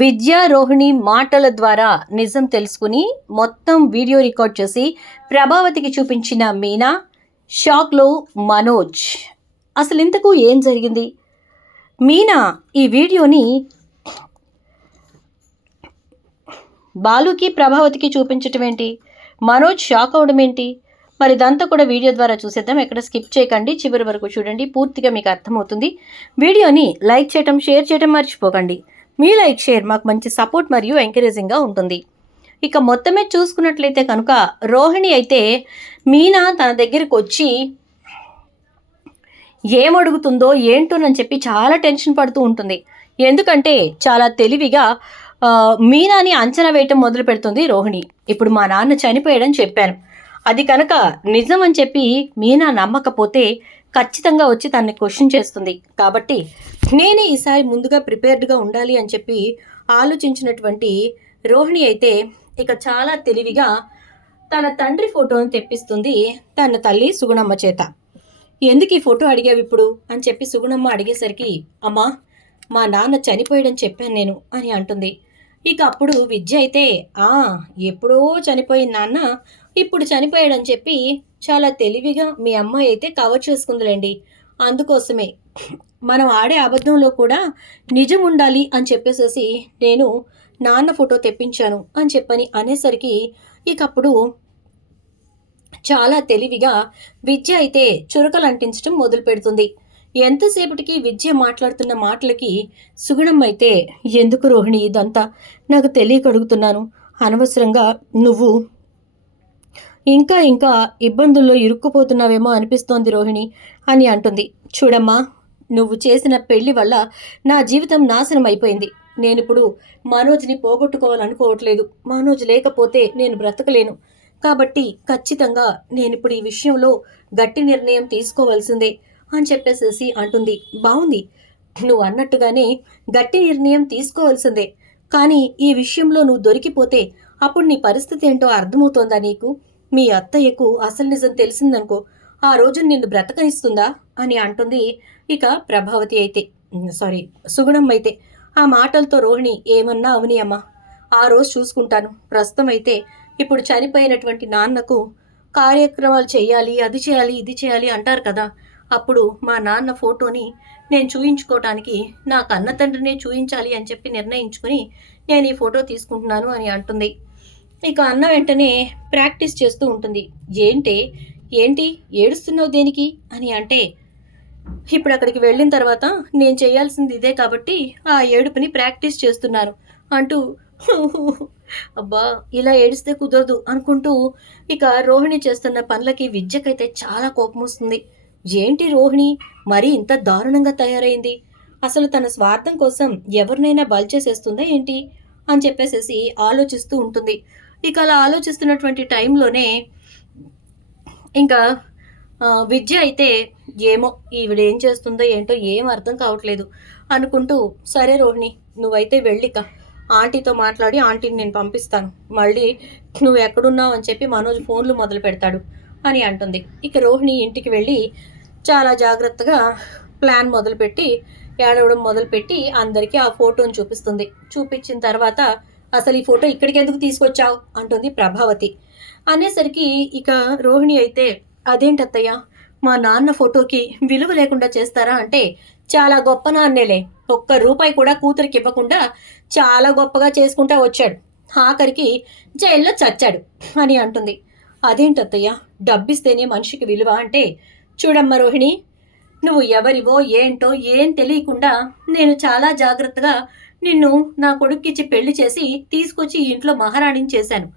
విద్య రోహిణి మాటల ద్వారా నిజం తెలుసుకుని మొత్తం వీడియో రికార్డ్ చేసి ప్రభావతికి చూపించిన మీనా, షాక్లో మనోజ్. అసలు ఇంతకు ఏం జరిగింది? మీనా ఈ వీడియోని బాలుకి ప్రభావతికి చూపించటం ఏంటి? మనోజ్ షాక్ అవడం ఏంటి? మరి ఇదంతా కూడా వీడియో ద్వారా చూసేద్దాం. ఎక్కడ స్కిప్ చేయకండి, చివరి వరకు చూడండి, పూర్తిగా మీకు అర్థమవుతుంది. వీడియోని లైక్ చేయటం, షేర్ చేయటం మర్చిపోకండి. మీ లైక్, షేర్ మాకు మంచి సపోర్ట్ మరియు ఎంకరేజింగ్గా ఉంటుంది. ఇక మొత్తమే చూసుకున్నట్లయితే కనుక రోహిణి అయితే మీనా తన దగ్గరికి వచ్చి ఏమడుగుతుందో ఏంటోనని చెప్పి చాలా టెన్షన్ పడుతూ ఉంటుంది. ఎందుకంటే చాలా తెలివిగా మీనాని అంచనా వేయటం మొదలు పెడుతుంది రోహిణి. ఇప్పుడు మా నాన్న చనిపోయాడని చెప్పాను, అది కనుక నిజం అని చెప్పి మీనా నమ్మకపోతే ఖచ్చితంగా వచ్చి తనని క్వశ్చన్ చేస్తుంది. కాబట్టి నేనే ఈసారి ముందుగా ప్రిపేర్డ్గా ఉండాలి అని చెప్పి ఆలోచించినటువంటి రోహిణి అయితే ఇక చాలా తెలివిగా తన తండ్రి ఫోటోని తెప్పిస్తుంది తన తల్లి సుగుణమ్మ చేత. ఎందుకు ఈ ఫోటో అడిగావు ఇప్పుడు అని చెప్పి సుగుణమ్మ అడిగేసరికి, అమ్మా మా నాన్న చనిపోయాడని చెప్పాను నేను అని అంటుంది. ఇక అప్పుడు విద్య అయితే ఎప్పుడో చనిపోయిన నాన్న ఇప్పుడు చనిపోయాడని చెప్పి చాలా తెలివిగా మీ అమ్మాయి అయితే కవర్ చేసుకుందిలేండి. అందుకోసమే మనం ఆడే అబద్ధంలో కూడా నిజం ఉండాలి అని చెప్పేసేసి నేను నాన్న ఫోటో తెప్పించాను అని చెప్పని అనేసరికి ఇక అప్పుడు చాలా తెలివిగా విద్య అయితే చురకలు అంటించడం మొదలు పెడుతుంది. ఎంతసేపటికి విద్య మాట్లాడుతున్న మాటలకి సుగుణమ్మ అయితే, ఎందుకు రోహిణి ఇదంతా? నాకు తెలియక అడుగుతున్నాను. అనవసరంగా నువ్వు ఇంకా ఇంకా ఇబ్బందుల్లో ఇరుక్కుపోతున్నావేమో అనిపిస్తోంది రోహిణి అని అంటుంది. చూడమ్మా, నువ్వు చేసిన పెళ్లి వల్ల నా జీవితం నాశనం అయిపోయింది. నేనిప్పుడు మనోజ్ని పోగొట్టుకోవాలనుకోవట్లేదు. మనోజ్ లేకపోతే నేను బ్రతకలేను. కాబట్టి ఖచ్చితంగా నేనిప్పుడు ఈ విషయంలో గట్టి నిర్ణయం తీసుకోవాల్సిందే అని చెప్పేసేసి అంటుంది. బాగుంది, నువ్వు అన్నట్టుగానే గట్టి నిర్ణయం తీసుకోవాల్సిందే. కానీ ఈ విషయంలో నువ్వు దొరికిపోతే అప్పుడు నీ పరిస్థితి ఏంటో అర్థమవుతోందా నీకు? మీ అత్తయ్యకు అసలు నిజం తెలిసిందనుకో, ఆ రోజు నిన్ను బ్రతకనిస్తుందా అని అంటుంది. ఇక ప్రభావతి అయితే సుగుణం అయితే ఆ మాటలతో రోహిణి, ఏమన్నా అవని అమ్మా, ఆ రోజు చూసుకుంటాను. ప్రస్తుతం అయితే ఇప్పుడు చనిపోయినటువంటి నాన్నకు కార్యక్రమాలు చేయాలి, అది చేయాలి, ఇది చేయాలి అంటారు కదా. అప్పుడు మా నాన్న ఫోటోని నేను చూయించుకోవటానికి నా కన్న తండ్రినే చూయించాలి అని చెప్పి నిర్ణయించుకుని నేను ఈ ఫోటో తీసుకుంటున్నాను అని అంటుంది. ఇక అన్న వెంటనే ప్రాక్టీస్ చేస్తూ ఉంటుంది. ఏంటి ఏడుస్తున్నావు దేనికి అని అంటే, ఇప్పుడు అక్కడికి వెళ్ళిన తర్వాత నేను చేయాల్సింది ఇదే కాబట్టి ఆ ఏడుపుని ప్రాక్టీస్ చేస్తున్నాను అంటూ అబ్బా ఇలా ఏడిస్తే కుదరదు అనుకుంటూ ఇక రోహిణి చేస్తున్న పనులకి విద్యకైతే చాలా కోపం వస్తుంది. ఏంటి రోహిణి మరీ ఇంత దారుణంగా తయారైంది? అసలు తన స్వార్థం కోసం ఎవరినైనా బలిచేసేస్తుందా ఏంటి అని చెప్పేసేసి ఆలోచిస్తూ ఉంటుంది. ఇక అలా ఆలోచిస్తున్నటువంటి టైంలోనే ఇంకా విద్య అయితే ఏమో ఈవిడేం చేస్తుందో ఏంటో ఏం అర్థం కావట్లేదు అనుకుంటూ, సరే రోహిణి నువ్వైతే వెళ్ళిక ఆంటీతో మాట్లాడి ఆంటీని నేను పంపిస్తాను, మళ్ళీ నువ్వు ఎక్కడున్నావు అని చెప్పి మనోజ్ ఫోన్లు మొదలు పెడతాడు అని అంటుంది. ఇక రోహిణి ఇంటికి వెళ్ళి చాలా జాగ్రత్తగా ప్లాన్ మొదలుపెట్టి ఏడవడం మొదలుపెట్టి అందరికీ ఆ ఫోటోని చూపిస్తుంది. చూపించిన తర్వాత, అసలు ఈ ఫోటో ఇక్కడికి ఎందుకు తీసుకొచ్చావు అంటుంది ప్రభావతి. అనేసరికి ఇక రోహిణి అయితే, అదేంటత్తయ్య మా నాన్న ఫోటోకి విలువ లేకుండా చేస్తారా అంటే, చాలా గొప్ప నాన్నేలే, ₹1 కూడా కూతురికి ఇవ్వకుండా చాలా గొప్పగా చేసుకుంటా వచ్చాడు, ఆఖరికి జైల్లో చచ్చాడు అని అంటుంది. అదేంటత్తయ్య డబ్బిస్తేనే మనిషికి విలువ అంటే, చూడమ్మ రోహిణి, నువ్వు ఎవరివో ఏంటో ఏం తెలియకుండా నేను చాలా జాగ్రత్తగా నిన్ను నా కొడుక్కిచ్చి పెళ్లి చేసి తీసుకొచ్చి ఇంట్లో మహారాణిని చేశాను.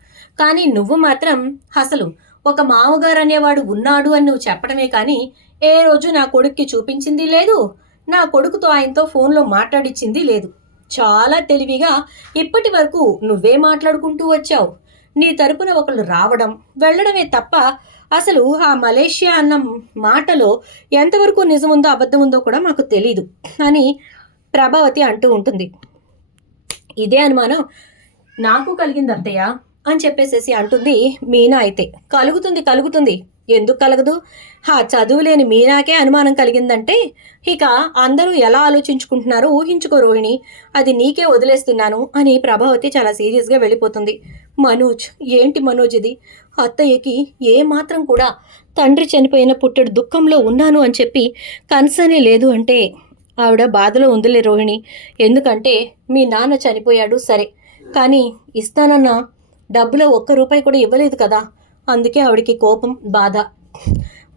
కానీ నువ్వు మాత్రం అసలు ఒక మామగారు అనేవాడు ఉన్నాడు అని నువ్వు చెప్పడమే కానీ ఏ రోజు నా కొడుక్కి చూపించింది లేదు, నా కొడుకుతో ఆయనతో ఫోన్లో మాట్లాడించింది లేదు. చాలా తెలివిగా ఇప్పటి వరకు నువ్వే మాట్లాడుకుంటూ వచ్చావు. నీ తరపున ఒకళ్ళు రావడం వెళ్ళడమే తప్ప అసలు ఆ మలేషియా అన్న మాటలో ఎంతవరకు నిజం ఉందో అబద్ధం ఉందో కూడా మాకు తెలీదు అని ప్రభావతి అంటూ ఉంటుంది. ఇదే అనుమానం నాకు కలిగింది అత్తయ్య అని చెప్పేసేసి అంటుంది మీనా అయితే. కలుగుతుంది ఎందుకు కలగదు? చదువులేని మీనాకే అనుమానం కలిగిందంటే ఇక అందరూ ఎలా ఆలోచించుకుంటున్నారో ఊహించుకో రోహిణి. అది నీకే వదిలేస్తున్నాను అని ప్రభావతి చాలా సీరియస్గా వెళ్ళిపోతుంది. మనోజ్, ఏంటి మనోజ్ ఇది? అత్తయ్యకి ఏమాత్రం కూడా తండ్రి చనిపోయిన పుట్టెడు దుఃఖంలో ఉన్నాను అని చెప్పి కన్సర్నే లేదు అంటే ఆవిడ బాధలో ఉందిలే రోహిణి. ఎందుకంటే మీ నాన్న చనిపోయాడు సరే, కానీ ఇస్తానన్న డబ్బులో ఒక్క రూపాయి కూడా ఇవ్వలేదు కదా. అందుకే ఆవిడకి కోపం, బాధ.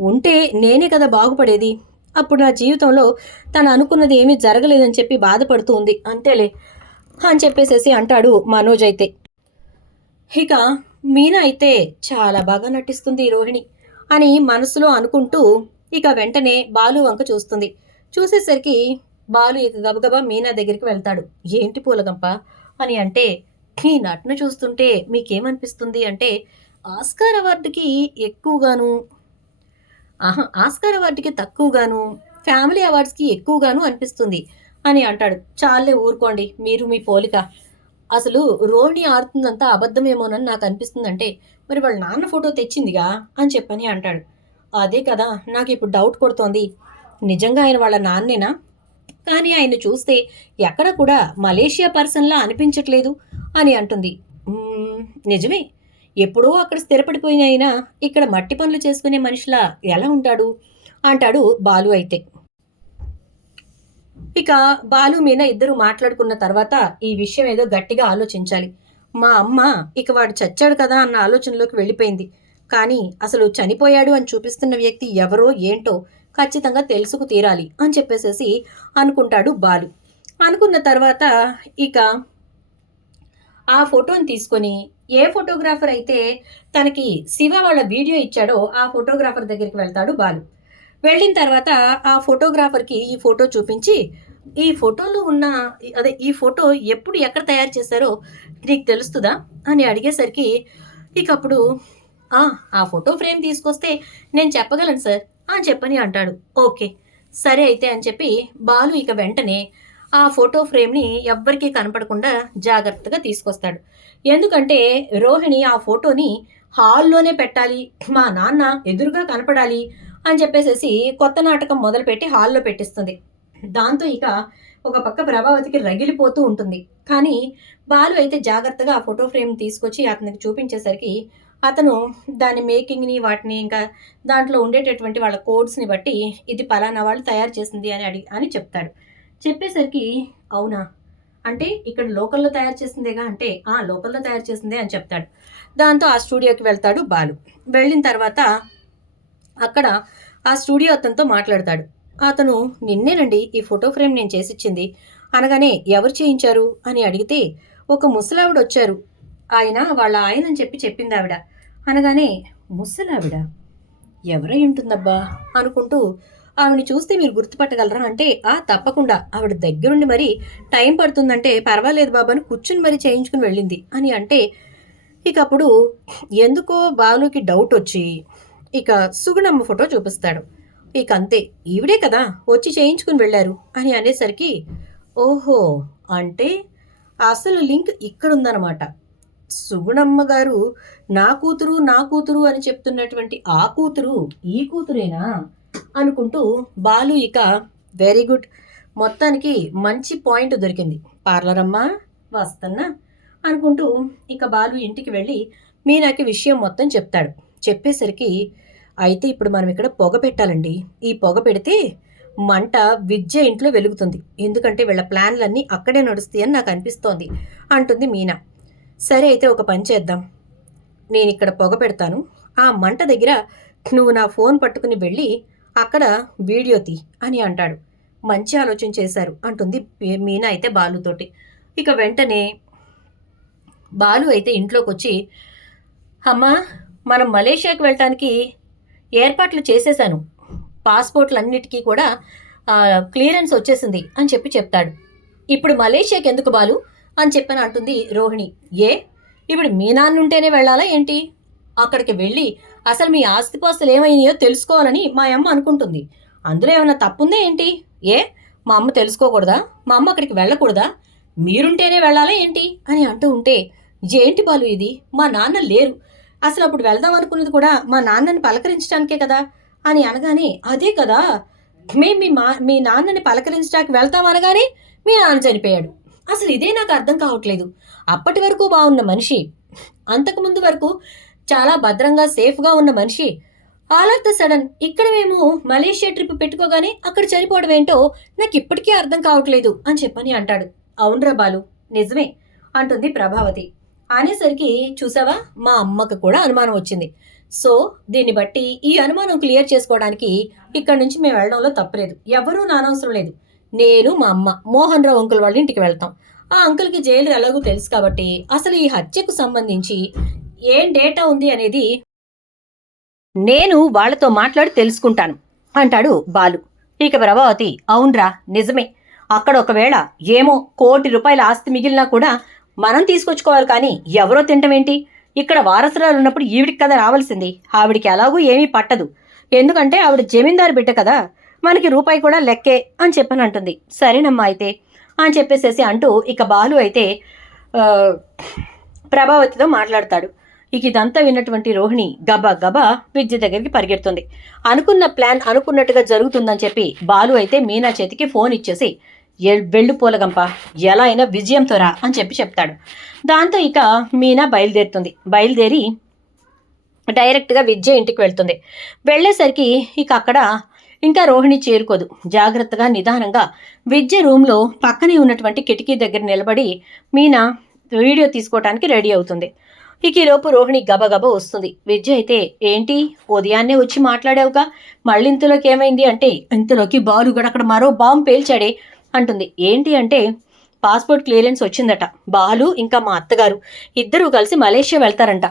ఉంటే నేనే కదా బాగుపడేది. అప్పుడు నా జీవితంలో తను అనుకున్నది ఏమీ జరగలేదని చెప్పి బాధపడుతూ ఉంది అంతేలే అని చెప్పేసేసి అంటాడు మనోజ్ అయితే. ఇక మీనా అయితే చాలా బాగా నటిస్తుంది రోహిణి అని మనసులో అనుకుంటూ ఇక వెంటనే బాలు వంక చూస్తుంది. చూసేసరికి బాలు ఇక గబగబా మీనా దగ్గరికి వెళ్తాడు. ఏంటి పూలగంప అని అంటే, ఈ నటన చూస్తుంటే మీకేమనిపిస్తుంది అంటే, ఆస్కార్ అవార్డుకి ఎక్కువగాను, ఆస్కార్ అవార్డుకి తక్కువగాను, ఫ్యామిలీ అవార్డ్స్కి ఎక్కువగాను అనిపిస్తుంది అని అంటాడు. చాలే ఊరుకోండి మీరు మీ పోలిక. అసలు రోహిణి ఆడుతుందంతా అబద్ధమేమోనని నాకు అనిపిస్తుందంటే, మరి వాళ్ళ నాన్న ఫోటో తెచ్చిందిగా అని చెప్పని అంటాడు. అదే కదా నాకు ఇప్పుడు డౌట్ కొడుతోంది. నిజంగా ఆయన వాళ్ళ నాన్నేనా? కానీ ఆయన చూస్తే ఎక్కడ కూడా మలేషియా పర్సన్లా అనిపించట్లేదు అని అంటుంది. నిజమే, ఎప్పుడో అక్కడ స్థిరపడిపోయిన అయినా ఇక్కడ మట్టి పనులు చేసుకునే మనిషిలా ఎలా ఉంటాడు అంటాడు బాలు అయితే. ఇక బాలు మీనా ఇద్దరు మాట్లాడుకున్న తర్వాత ఈ విషయం ఏదో గట్టిగా ఆలోచించాలి. మా అమ్మ ఇక వాడు చచ్చాడు కదా అన్న ఆలోచనలోకి వెళ్ళిపోయింది. కానీ అసలు చనిపోయాడు అని చూపిస్తున్న వ్యక్తి ఎవరో ఏంటో ఖచ్చితంగా తెలుసుకు తీరాలి అని చెప్పేసేసి అనుకుంటాడు బాలు. అనుకున్న తర్వాత ఇక ఆ ఫోటోని తీసుకొని ఏ ఫోటోగ్రాఫర్ అయితే తనకి శివ వాళ్ళ వీడియో ఇచ్చాడో ఆ ఫోటోగ్రాఫర్ దగ్గరికి వెళ్తాడు బాలు. వెళ్ళిన తర్వాత ఆ ఫోటోగ్రాఫర్కి ఈ ఫోటో చూపించి, ఈ ఫోటోలో ఉన్న ఈ ఫోటో ఎప్పుడు ఎక్కడ తయారు చేశారో నీకు తెలుస్తుందా అని అడిగేసరికి ఇక అప్పుడు ఆ ఫోటో ఫ్రేమ్ తీసుకొస్తే నేను చెప్పగలను సార్ అని చెప్పని అంటాడు. ఓకే సరే అయితే అని చెప్పి బాలు ఇక వెంటనే ఆ ఫోటో ఫ్రేమ్ని ఎవ్వరికీ కనపడకుండా జాగ్రత్తగా తీసుకొస్తాడు. ఎందుకంటే రోహిణి ఆ ఫోటోని హాల్లోనే పెట్టాలి, మా నాన్న ఎదురుగా కనపడాలి అని చెప్పేసేసి కొత్త నాటకం మొదలుపెట్టి హాల్లో పెట్టిస్తుంది. దాంతో ఇక ఒక పక్క ప్రభావతికి రగిలిపోతూ ఉంటుంది. కానీ బాలు అయితే జాగ్రత్తగా ఆ ఫోటో ఫ్రేమ్ తీసుకొచ్చి అతనికి చూపించేసరికి అతను దాని మేకింగ్ని వాటిని ఇంకా దాంట్లో ఉండేటటువంటి వాళ్ళ కోడ్స్ని బట్టి ఇది పలానా వాళ్ళు తయారు చేసింది అని చెప్తాడు. చెప్పేసరికి అవునా అంటే ఇక్కడ లోకల్లో తయారు చేసిందేగా అంటే లోకల్లో తయారు చేసిందే అని చెప్తాడు. దాంతో ఆ స్టూడియోకి వెళ్తాడు బాలు. వెళ్ళిన తర్వాత అక్కడ ఆ స్టూడియో అతనితో మాట్లాడతాడు. అతను నిన్నేనండి ఈ ఫోటో ఫ్రేమ్ నేను చేసిచ్చింది అనగానే ఎవరు చేయించారు అని అడిగితే ఒక ముసలావిడ వచ్చారు, వాళ్ళ ఆయన అని చెప్పింది ఆవిడ అనగానే, ముసలావిడ ఎవరై ఉంటుందబ్బా అనుకుంటూ ఆవిడని చూస్తే మీరు గుర్తుపట్టగలరా అంటే తప్పకుండా ఆవిడ దగ్గరుండి మరి టైం పడుతుందంటే పర్వాలేదు బాబు అని కూర్చుని మరీ చేయించుకుని వెళ్ళింది అని అంటే ఇక అప్పుడు ఎందుకో బాలుకి డౌట్ వచ్చి ఇక సుగుణమ్మ ఫోటో చూపిస్తాడు. ఇక అంతే, ఈవిడే కదా వచ్చి చేయించుకుని వెళ్ళారు అని అనేసరికి ఓహో అంటే అసలు లింక్ ఇక్కడుందనమాట. సుగుణమ్మ గారు నా కూతురు అని చెప్తున్నటువంటి ఆ కూతురు ఈ కూతురేనా అనుకుంటూ బాలు ఇక వెరీ గుడ్, మొత్తానికి మంచి పాయింట్ దొరికింది, పార్లర్ అమ్మా వస్తన్నా అనుకుంటూ ఇక బాలు ఇంటికి వెళ్ళి మీనాకి విషయం మొత్తం చెప్తాడు. చెప్పేసరికి అయితే ఇప్పుడు మనం ఇక్కడ పొగ పెట్టాలండి, ఈ పొగ పెడితే మంట విద్య ఇంట్లో వెలుగుతుంది, ఎందుకంటే వీళ్ళ ప్లాన్లన్నీ అక్కడే నడుస్తాయి అని నాకు అనిపిస్తోంది అంటుంది మీనా. సరే అయితే ఒక పని చేద్దాం, నేను ఇక్కడ పొగ పెడతాను, ఆ మంట దగ్గర నువ్వు నా ఫోన్ పట్టుకుని వెళ్ళి అక్కడ వీడియో తీ అని అంటాడు. మంచి ఆలోచన చేశారు అంటుంది మీనా అయితే బాలుతోటి. ఇక వెంటనే బాలు అయితే ఇంట్లోకి వచ్చి, అమ్మా మనం మలేషియాకి వెళ్ళటానికి ఏర్పాట్లు చేసేశాను, పాస్పోర్ట్లన్నిటికీ కూడా క్లియరెన్స్ వచ్చేసింది అని చెప్తాడు. ఇప్పుడు మలేషియాకి ఎందుకు బాలు అని చెప్పని అంటుంది రోహిణి. ఇప్పుడు మీ నాన్న ఉంటేనే వెళ్ళాలా ఏంటి? అక్కడికి వెళ్ళి అసలు మీ ఆస్తిపాస్తులు ఏమైనాయో తెలుసుకోవాలని మా అమ్మ అనుకుంటుంది, అందులో ఏమైనా తప్పుందే ఏంటి? మా అమ్మ తెలుసుకోకూడదా? మా అమ్మ అక్కడికి వెళ్ళకూడదా? మీరుంటేనే వెళ్ళాలా ఏంటి అని అంటూ ఉంటే, ఏంటి బాలు ఇది, మా నాన్న లేరు, అసలు అప్పుడు వెళ్దాం అనుకున్నది కూడా మా నాన్నని పలకరించడానికే కదా అని అనగానే, అదే కదా, మేము మీ నాన్నని పలకరించడానికి వెళ్తాం అనగానే మీ నాన్న చనిపోయాడు. అసలు ఇదే నాకు అర్థం కావట్లేదు. అప్పటి వరకు బాగున్న మనిషి, అంతకుముందు వరకు చాలా భద్రంగా సేఫ్గా ఉన్న మనిషి, ఆల్ ఆఫ్ ద సడన్ ఇక్కడ మేము మలేషియా ట్రిప్ పెట్టుకోగానే అక్కడ చనిపోవడం ఏంటో నాకు ఇప్పటికీ అర్థం కావట్లేదు అని చెప్పని అంటాడు. అవునరా బాలు, నిజమే అంటుంది ప్రభావతి. అనేసరికి చూసావా, మా అమ్మకు కూడా అనుమానం వచ్చింది. సో దీన్ని బట్టి ఈ అనుమానం క్లియర్ చేసుకోవడానికి ఇక్కడ నుంచి మేము వెళ్ళడంలో తప్పలేదు. ఎవరూ నానవసరం లేదు. నేను మా అమ్మ మోహన్ రావు అంకుల్ వాళ్ళ ఇంటికి వెళ్తాం. ఆ అంకుల్కి జైలు ఎలాగో తెలుసు కాబట్టి అసలు ఈ హత్యకు సంబంధించి ఏం డేటా ఉంది అనేది నేను వాళ్లతో మాట్లాడి తెలుసుకుంటాను అంటాడు బాలు. ఇక ప్రభావతి, అవునరా నిజమే, అక్కడ ఒకవేళ ఏమో ₹1,00,00,000 ఆస్తి మిగిలినా కూడా మనం తీసుకొచ్చుకోవాలి, కానీ ఎవరో తింటమేంటి? ఇక్కడ వారసురాలు ఉన్నప్పుడు ఈవిడికి కదా రావాల్సింది. ఆవిడికి ఎలాగూ ఏమీ పట్టదు, ఎందుకంటే ఆవిడ జమీందారు బిడ్డ కదా, మనకి రూపాయి కూడా లెక్కే అని చెప్పని అంటుంది. సరేనమ్మా అయితే అని చెప్పేసేసి అంటూ ఇక బాలు అయితే ప్రభావతితో మాట్లాడతాడు. ఇక ఇదంతా విన్నటువంటి రోహిణి గబా గబా విద్య దగ్గరికి పరిగెడుతుంది. అనుకున్న ప్లాన్ అనుకున్నట్టుగా జరుగుతుందని చెప్పి బాలు అయితే మీనా చేతికి ఫోన్ ఇచ్చేసి, వెళ్ళు పూలగంప, ఎలా అయినా విజయంతో రా అని చెప్తాడు. దాంతో ఇక మీనా బయలుదేరి డైరెక్ట్గా విద్య ఇంటికి వెళ్తుంది. వెళ్ళేసరికి ఇక అక్కడ ఇంకా రోహిణి చేరుకోదు. జాగ్రత్తగా నిదానంగా విద్య రూమ్లో పక్కనే ఉన్నటువంటి కిటికీ దగ్గర నిలబడి మీనా వీడియో తీసుకోవడానికి రెడీ అవుతుంది. ఇక ఈలోపు రోహిణి గబగబా వస్తుంది. విద్య అయితే, ఏంటి ఉదయాన్నే వచ్చి మాట్లాడావుగా, మళ్ళీ ఇంతలోకి ఏమైంది అంటే, ఇంతలోకి బాలుగడు అక్కడ మరో బాంబు పేల్చాడే అంటుంది. ఏంటి అంటే, పాస్పోర్ట్ క్లియరెన్స్ వచ్చిందట. బాలు ఇంకా మా అత్తగారు ఇద్దరూ కలిసి మలేషియా వెళ్తారంట.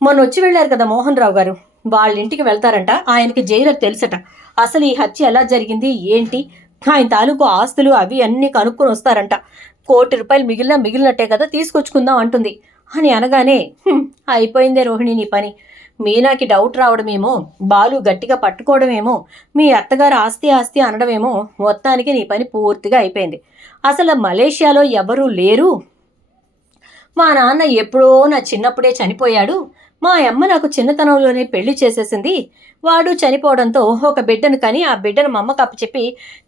మొన్న వచ్చి వెళ్ళారు కదా మోహన్ రావు గారు, వాళ్ళ ఇంటికి వెళ్తారంట. ఆయనకి జైలర్ తెలుసట. అసలు ఈ హత్య ఎలా జరిగింది ఏంటి, ఆయన తాలూకు ఆస్తులు అవి అన్నీ కనుక్కొని వస్తారంట. ₹1,00,00,000 మిగిలినట్టే కదా, తీసుకొచ్చుకుందాం అంటుంది అని అనగానే, అయిపోయిందే రోహిణి నీ పని. మీనాకి డౌట్ రావడమేమో, బాలు గట్టిగా పట్టుకోవడమేమో, మీ అత్తగారు ఆస్తి ఆస్తి అనడమేమో, మొత్తానికి నీ పని పూర్తిగా అయిపోయింది. అసలు మలేషియాలో ఎవరూ లేరు. మా నాన్న ఎప్పుడో నా చిన్నప్పుడే చనిపోయాడు. మా అమ్మ నాకు చిన్నతనంలోనే పెళ్లి చేసేసింది. వాడు చనిపోవడంతో ఒక బిడ్డను కని ఆ బిడ్డను మా అమ్మకు అప్పచెప్పి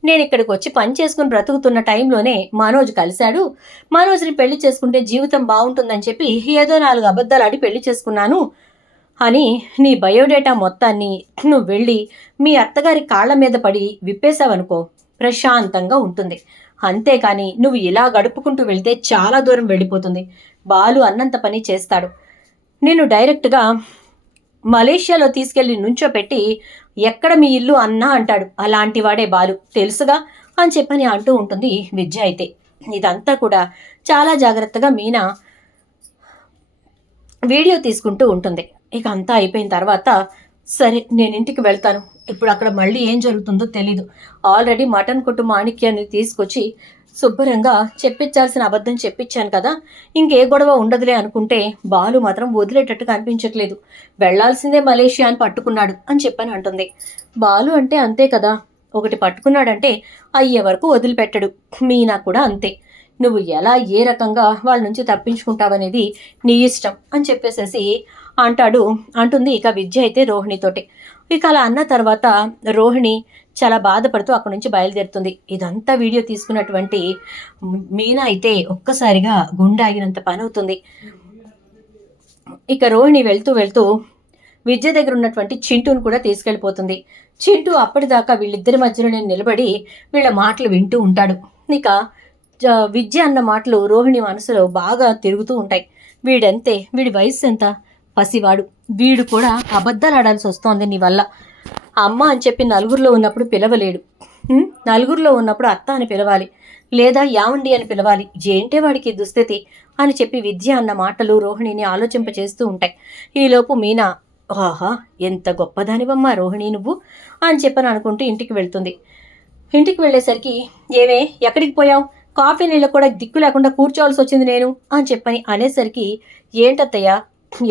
నేను ఇక్కడికి వచ్చి పని చేసుకుని బ్రతుకుతున్న టైంలోనే మనోజ్ కలిశాడు. మనోజ్ని పెళ్లి చేసుకుంటే జీవితం బాగుంటుందని చెప్పి ఏదో 4 అబద్ధాలు ఆడి పెళ్లి చేసుకున్నాను అని నీ బయోడేటా మొత్తాన్ని నువ్వు వెళ్ళి మీ అత్తగారి కాళ్ల మీద పడి విప్పేశావనుకో, ప్రశాంతంగా ఉంటుంది. అంతేకాని నువ్వు ఇలా గడుపుకుంటూ వెళ్తే చాలా దూరం వెళ్ళిపోతుంది. బాలు అన్నంత పని చేస్తాడు. నేను డైరెక్ట్గా మలేషియాలో తీసుకెళ్లి నుంచోపెట్టి, ఎక్కడ మీ ఇల్లు అన్నా అంటాడు. అలాంటి వాడే బాలు, తెలుసుగా అని చెప్పని అంటూ ఉంటుంది విద్య. అయితే ఇదంతా కూడా చాలా జాగ్రత్తగా మీనా వీడియో తీసుకుంటూ ఉంటుంది. ఇక అంతా అయిపోయిన తర్వాత, సరే నేను ఇంటికి వెళ్తాను, ఇప్పుడు అక్కడ మళ్ళీ ఏం జరుగుతుందో తెలీదు. ఆల్రెడీ మటన్ కొట్టు మాణిక్యాన్ని తీసుకొచ్చి శుభ్రంగా చెప్పించాల్సిన అబద్ధం చెప్పించాను కదా, ఇంకే గొడవ ఉండదులే అనుకుంటే బాలు మాత్రం వదిలేటట్టుగా అనిపించట్లేదు. వెళ్లాల్సిందే మలేషియా అని పట్టుకున్నాడు అని చెప్పని అంటుంది. బాలు అంటే అంతే కదా, ఒకటి పట్టుకున్నాడంటే అయ్యే వరకు వదిలిపెట్టడు. మీనా కూడా అంతే. నువ్వు ఎలా ఏ రకంగా వాళ్ళ నుంచి తప్పించుకుంటావనేది నీ ఇష్టం అని చెప్పేసేసి అంటుంది ఇక విద్య అయితే రోహిణితోటి. ఇక అలా అన్న తర్వాత రోహిణి చాలా బాధపడుతూ అక్కడి నుంచి బయలుదేరుతుంది. ఇదంతా వీడియో తీసుకున్నటువంటి మీనా అయితే ఒక్కసారిగా గుండె ఆగినంత పని అవుతుంది. ఇక రోహిణి వెళ్తూ విద్య దగ్గర ఉన్నటువంటి చింటూను కూడా తీసుకెళ్ళిపోతుంది. చింటూ అప్పటిదాకా వీళ్ళిద్దరి మధ్యలో నేను నిలబడి వీళ్ళ మాటలు వింటూ ఉంటాడు. ఇక విద్య అన్న మాటలు రోహిణి మనసులో బాగా తిరుగుతూ ఉంటాయి. వీడంతే, వీడి వయసు ఎంత, పసివాడు, వీడు కూడా అబద్ధాలు ఆడాల్సి వస్తోంది నీ వల్ల. అమ్మ అని చెప్పి నలుగురిలో ఉన్నప్పుడు పిలవలేడు, నలుగురిలో ఉన్నప్పుడు అత్త అని పిలవాలి, లేదా యావండి అని పిలవాలి. ఏంటే వాడికి దుస్థితి అని చెప్పి విద్య అన్న మాటలు రోహిణిని ఆలోచింపచేస్తూ ఉంటాయి. ఈలోపు మీనా, ఆహా ఎంత గొప్పదానివమ్మా రోహిణి నువ్వు అని చెప్పని అనుకుంటూ ఇంటికి వెళ్తుంది. ఇంటికి వెళ్ళేసరికి, ఏమే ఎక్కడికి పోయావు, కాఫీ నీళ్ళు కూడా దిక్కు లేకుండా కూర్చోవాల్సి వచ్చింది నేను అని చెప్పని అనేసరికి, ఏంటత్తయ్యా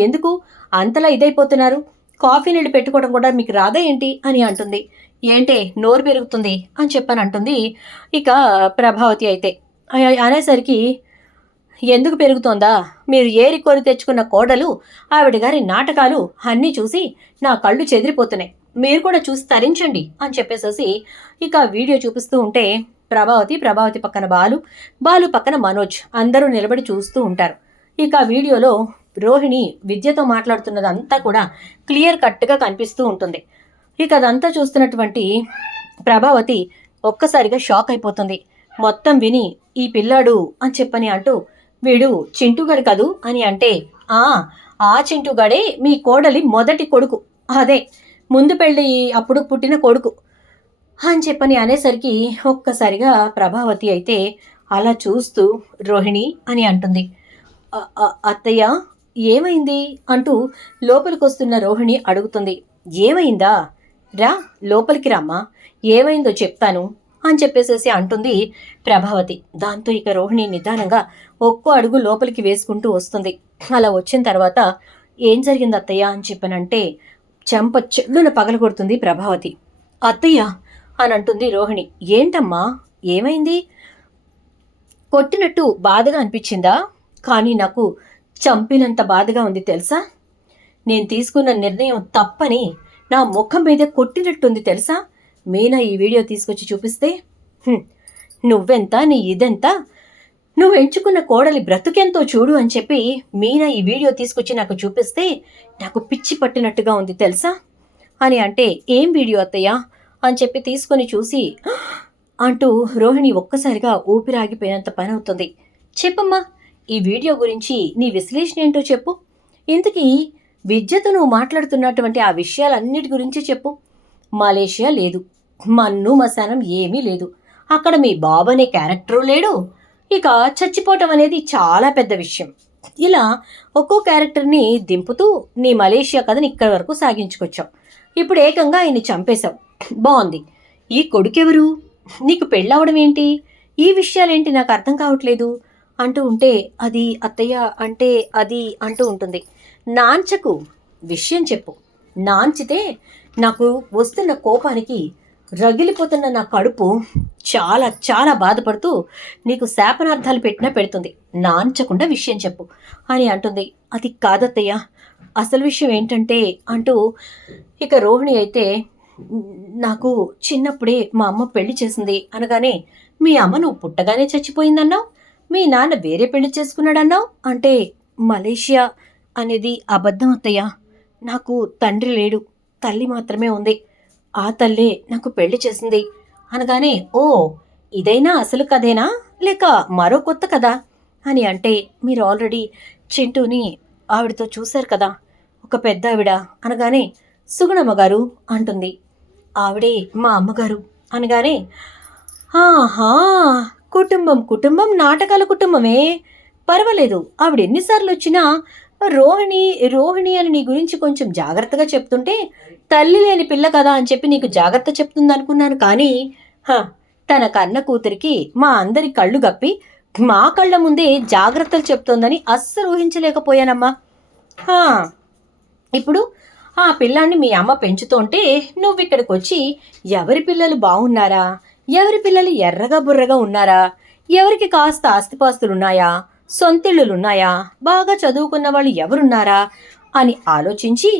ఎందుకు అంతలా ఇదైపోతున్నారు, కాఫీ నీళ్ళు పెట్టుకోవడం కూడా మీకు రాదా ఏంటి అని అంటుంది. ఏంటే నోరు పెరుగుతుంది అని చెప్పని అంటుంది ఇక ప్రభావతి అయితే. అనేసరికి ఎందుకు పెరుగుతోందా? మీరు ఏరి కోరి తెచ్చుకున్న కోడలు ఆవిడ గారి నాటకాలు అన్నీ చూసి నా కళ్ళు చెదిరిపోతున్నాయి. మీరు కూడా చూసి తరించండి అని చెప్పేసేసి ఇక వీడియో చూపిస్తూ ఉంటే ప్రభావతి పక్కన బాలు పక్కన మనోజ్ అందరూ నిలబడి చూస్తూ ఉంటారు. ఇక వీడియోలో రోహిణి విద్యతో మాట్లాడుతున్నదంతా కూడా క్లియర్ కట్గా కనిపిస్తూ ఉంటుంది. ఇక అదంతా చూస్తున్నటువంటి ప్రభావతి ఒక్కసారిగా షాక్ అయిపోతుంది. మొత్తం విని ఈ పిల్లాడు అని చెప్పని అంటూ వీడు చింటూగాడు కదూ అని అంటే, ఆ చింటూగాడే మీ కోడలి మొదటి కొడుకు, అదే ముందు పెళ్ళి అప్పుడు పుట్టిన కొడుకు అని చెప్పని అనేసరికి ఒక్కసారిగా ప్రభావతి అయితే అలా చూస్తూ రోహిణి అని అంటుంది. అత్తయ్య ఏమైంది అంటూ లోపలికి వస్తున్న రోహిణి అడుగుతుంది. ఏమైందా? రా లోపలికి రామ్మా, ఏమైందో చెప్తాను అని చెప్పేసేసి అంటుంది ప్రభావతి. దాంతో ఇక రోహిణి నిదానంగా ఒక్కో అడుగు లోపలికి వేసుకుంటూ వస్తుంది. అలా వచ్చిన తర్వాత ఏం జరిగింది అత్తయ్య అని చెప్పనంటే చెంప చెల్లున పగలగొడుతుంది ప్రభావతి. అత్తయ్య అని అంటుంది రోహిణి. ఏంటమ్మా ఏమైంది? కొట్టినట్టు బాధగా అనిపించిందా? కానీ నాకు చంపినంత బాధగా ఉంది తెలుసా. నేను తీసుకున్న నిర్ణయం తప్పని నా ముఖం మీద కొట్టినట్టుంది తెలుసా. మీనా ఈ వీడియో తీసుకొచ్చి చూపిస్తే నువ్వెంత నీ ఇదెంత, నువ్వు ఎంచుకున్న కోడలి బ్రతుకెంతో చూడు అని చెప్పి మీనా ఈ వీడియో తీసుకొచ్చి నాకు చూపిస్తే నాకు పిచ్చి పట్టినట్టుగా ఉంది తెలుసా అని అంటే, ఏం వీడియో అత్తయ్య అని చెప్పి తీసుకొని చూసి అంటూ రోహిణి ఒక్కసారిగా ఊపిరాగిపోయినంత పని అవుతుంది. చెప్పమ్మా, ఈ వీడియో గురించి నీ విశ్లేషణ ఏంటో చెప్పు. ఇంతకీ విద్యతో నువ్వు మాట్లాడుతున్నటువంటి ఆ విషయాలన్నిటి గురించి చెప్పు. మలేషియా లేదు, మన్ను మశానం ఏమీ లేదు, అక్కడ మీ బాబు అనే క్యారెక్టరు లేడు, ఇక చచ్చిపోవటం అనేది చాలా పెద్ద విషయం. ఇలా ఒక్కో క్యారెక్టర్ని దింపుతూ నీ మలేషియా కథని ఇక్కడి వరకు సాగించుకొచ్చావు. ఇప్పుడు ఏకంగా ఆయన్ని చంపేశావు. బాగుంది. ఈ కొడుకెవరు? నీకు పెళ్ళవడం ఏంటి? ఈ విషయాలేంటి నాకు అర్థం కావట్లేదు అంటూ ఉంటే, అది అత్తయ్య అంటే అది అంటూ ఉంటుంది. నాంచకు విషయం చెప్పు. నాంచితే నాకు వస్తున్న కోపానికి రగిలిపోతున్న నా కడుపు చాలా చాలా బాధపడుతూ నీకు శాపనార్థాలు పెట్టినా పెడుతుంది. నాంచకుండా విషయం చెప్పు అని అంటుంది. అది కాదత్తయ్య, అసలు విషయం ఏంటంటే అంటూ ఇక రోహిణి అయితే, నాకు చిన్నప్పుడే మా అమ్మ పెళ్లి చేసింది అనగానే మీ అమ్మ నువ్వు పుట్టగానే చచ్చిపోయిందన్నావు, మీ నాన్న వేరే పెళ్లి చేసుకున్నాడన్నావు అంటే మలేషియా అనేది అబద్ధం అత్తయ్య. నాకు తండ్రి లేడు, తల్లి మాత్రమే ఉంది. ఆ తల్లే నాకు పెళ్లి చేసింది అనగానే, ఓ ఇదైనా అసలు కథేనా లేక మరో కొత్త కదా అని అంటే, మీరు ఆల్రెడీ చింటూని ఆవిడతో చూశారు కదా, ఒక పెద్ద ఆవిడ అనగానే సుగుణమ్మ గారు అంటుంది. ఆవిడే మా అమ్మగారు అనగానే, ఆహా కుటుంబం కుటుంబం నాటకాల కుటుంబమే, పర్వాలేదు. ఆవిడ ఎన్నిసార్లు వచ్చినా రోహిణి అని నీ గురించి కొంచెం జాగ్రత్తగా చెప్తుంటే తల్లి లేని పిల్ల కదా అని చెప్పి నీకు జాగ్రత్త చెప్తుంది అనుకున్నాను. కానీ తన కన్న కూతురికి మా అందరి కళ్ళు గప్పి మా కళ్ళ ముందే జాగ్రత్తలు చెప్తోందని అస్సలు ఊహించలేకపోయానమ్మా. ఇప్పుడు ఆ పిల్లాన్ని మీ అమ్మ పెంచుతుంటే నువ్వు ఇక్కడికి వచ్చి ఎవరి పిల్లలు బాగున్నారా, ఎవరి పిల్లలు ఎర్రగా బుర్రగా ఉన్నారా, ఎవరికి కాస్త ఆస్తిపాస్తులున్నాయా, సొంతిళ్ళులున్నాయా, బాగా చదువుకున్న వాళ్ళు ఎవరున్నారా అని ఆలోచించి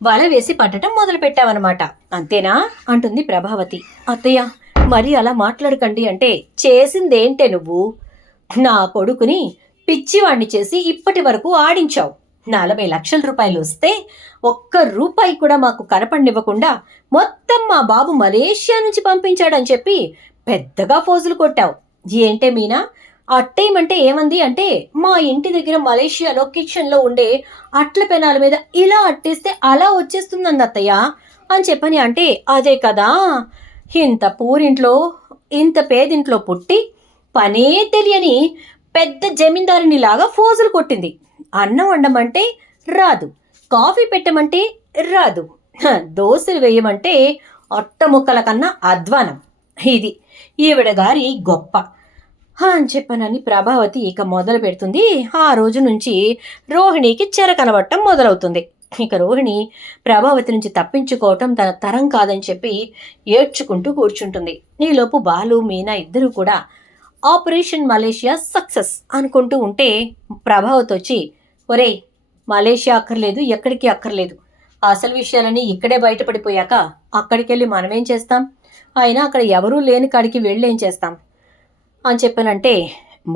వల వేసి పట్టడం మొదలుపెట్టావన్నమాట, అంతేనా అంటుంది ప్రభావతి. అత్తయ్య మరి అలా మాట్లాడకండి అంటే, చేసిందేంటే నువ్వు? నా కొడుకుని పిచ్చివాణ్ణి చేసి ఇప్పటి వరకు ఆడించావు. 40 లక్షల రూపాయలు వస్తే ఒక్క రూపాయి కూడా మాకు కనపడినివ్వకుండా మొత్తం మా బాబు మలేషియా నుంచి పంపించాడని చెప్పి పెద్దగా ఫోజులు కొట్టావు. ఏంటే మీనా, అట్టేయమంటే ఏమంది అంటే, మా ఇంటి దగ్గర మలేషియాలో కిచెన్లో ఉండే అట్ల పెనాల మీద ఇలా అట్టేస్తే అలా వచ్చేస్తుందంది అత్తయ్య అని చెప్పని అంటే, అదే కదా, ఇంత పూరింట్లో ఇంత పేదింట్లో పుట్టి పనే తెలియని పెద్ద జమీందారుని లాగా ఫోజులు కొట్టింది. అన్నం వండమంటే రాదు, కాఫీ పెట్టమంటే రాదు, దోశలు వేయమంటే అట్ట ముక్కల కన్నా అధ్వానం. ఇది ఈవిడ గారి గొప్ప అని చెప్పనని ప్రభావతి ఇక మొదలు పెడుతుంది. ఆ రోజు నుంచి రోహిణికి చెర కనబడటం మొదలవుతుంది. ఇక రోహిణి ప్రభావతి నుంచి తప్పించుకోవటం తన తరం కాదని చెప్పి ఏడ్చుకుంటూ కూర్చుంటుంది. ఈలోపు బాలు మీనా ఇద్దరూ కూడా ఆపరేషన్ మలేషియా సక్సెస్ అనుకుంటూ ఉంటే ప్రభావత్ వచ్చి, ఒరేయ్ మలేషియా అక్కర్లేదు, ఎక్కడికి అక్కర్లేదు, అసలు విషయాలని ఇక్కడే బయటపడిపోయాక అక్కడికి వెళ్ళి మనమేం చేస్తాం, అయినా అక్కడ ఎవరూ లేని కాడికి వెళ్ళి ఏం చేస్తాం అని చెప్పానంటే,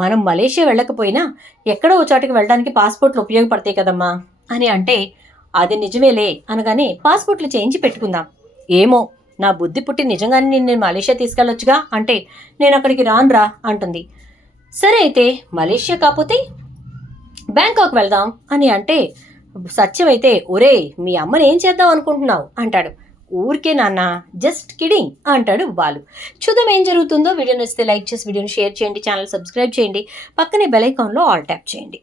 మనం మలేషియా వెళ్ళకపోయినా ఎక్కడో ఓ చోటకి వెళ్ళడానికి పాస్పోర్ట్లు ఉపయోగపడతాయి కదమ్మా అని అంటే, అది నిజమేలే అనగానే పాస్పోర్ట్లు చేయించి పెట్టుకుందాం. ఏమో నా బుద్ధి పుట్టి నిజంగానే నేను మలేషియా తీసుకెళ్ళొచ్చుగా అంటే, నేను అక్కడికి రానురా అంటుంది. సరే అయితే మలేషియా కాకపోతే బ్యాంకాక్ వెళ్దాం అని అంటే, సత్యమైతే ఒరేయ్ మీ అమ్మని ఏం చేద్దాం అనుకుంటున్నావు అంటాడు. ఊరికే నాన్న, జస్ట్ కిడింగ్ అంటాడు బాలు. చూద్దాం ఏం జరుగుతుందో. వీడియో నచ్చితే లైక్ చేసి వీడియోని షేర్ చేయండి, ఛానల్ సబ్స్క్రైబ్ చేయండి, పక్కనే బెల్ ఐకాన్లో ఆల్ ట్యాప్ చేయండి.